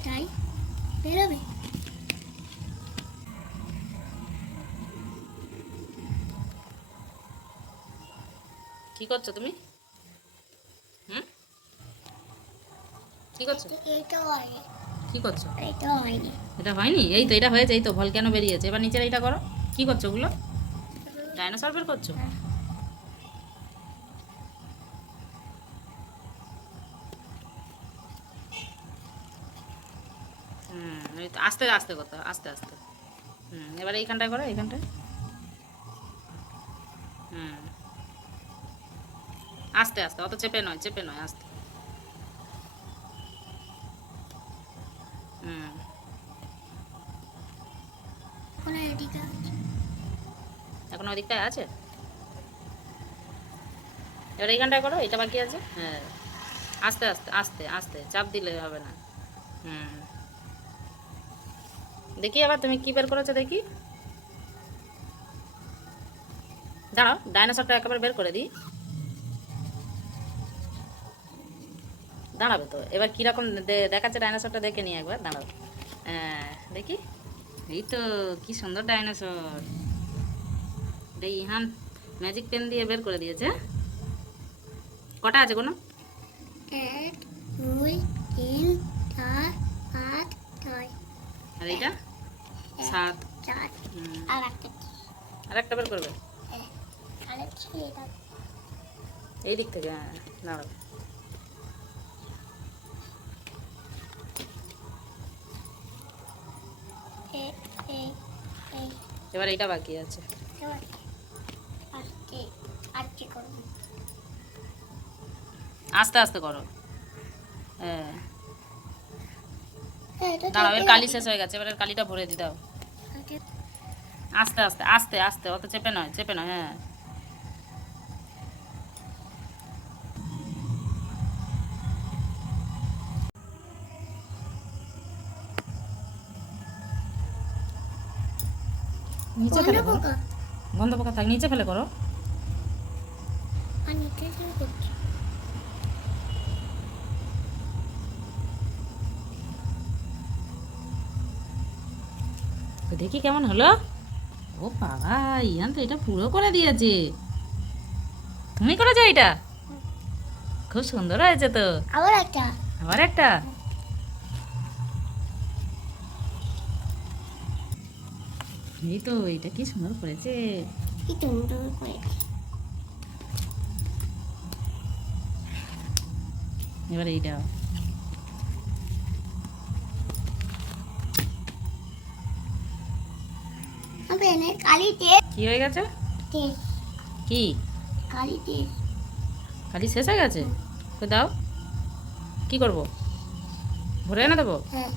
কোথায় বেরোবে? কি করছ তুমি? হুম? কি করছ? এইটা হয়নি। কি করছ? এইটা হয়নি। এটা হয়নি? এই তো এটা হয়েছে এই তো ভল কেন বেরিয়েছে? এবার নিচের এইটা করো। কি করছ ওগুলো? ডাইনোসর বের করছ? এই তো আস্তে আস্তে করতে হবে, আস্তে আস্তে। হুম এবারে এইখানটায় করো এইখানটায়। হুম। আস্তে আস্তে অত চেপে নয় চেপে নয় আস্তে। হুম। এখন ওদিকটায় আছে? এবার এইখানটায় করো এটা বাকি আছে? হ্যাঁ। আস্তে আস্তে আস্তে আস্তে চাপ দিলে হবে না। হুম। দেখি আবার তুমি কি বের করেছ দেখি। দাঁড়াও ডাইনোসরটা একেবারে বের করে দিই। দাঁড়াবে তো এবার কীরকম দেখাচ্ছে ডাইনোসরটা দেখে নিই একবার দাঁড়াও। দেখি। এই তো কি সুন্দর ডাইনোসর। এটা ইহান ম্যাজিক পেন দিয়ে বের করে দিয়েছে। কটা আছে কোনো? এক দুই তিন চার পাঁচ ছয়। আর এইটা? সাত। আর একটা বের করবে? হ্যাঁ। এটা? এই দিক থেকে হ্যাঁ দাঁড়াও। এবার এইটা বাকি আছে। আস্তে আস্তে করো। হ্যাঁ। হ্যাঁ, দাঁড়াও এর কালি শেষ হয়ে গেছে এবার কালিটা ভরে দিতে হবে আস্তে আস্তে আস্তে আস্তে অত চেপে নয় চেপে নয় হ্যাঁ। নিচে ফেলে করো। পোকা। বন্ধ পোকা থাক নিচে ফেলে করো। আর নিচে শুরু করছি। তো দেখি কেমন হলো। ও বাবা ইয়ান তো এটা পুরো করে দিয়েছে। তুমি করেছ এটা? খুব সুন্দর হয়েছে তো। আবার একটা। আবার একটা? এই তো এটা কি সুন্দর করেছে। কি সুন্দর করে। এবার এইটা। এনে কালি তেল কি হয়ে গেছে? তেল কি? কালি তেল কালি শেষ হয়ে গেছে? তো দাও। কি করব? ভরে এনে দেবো? হ্যাঁ।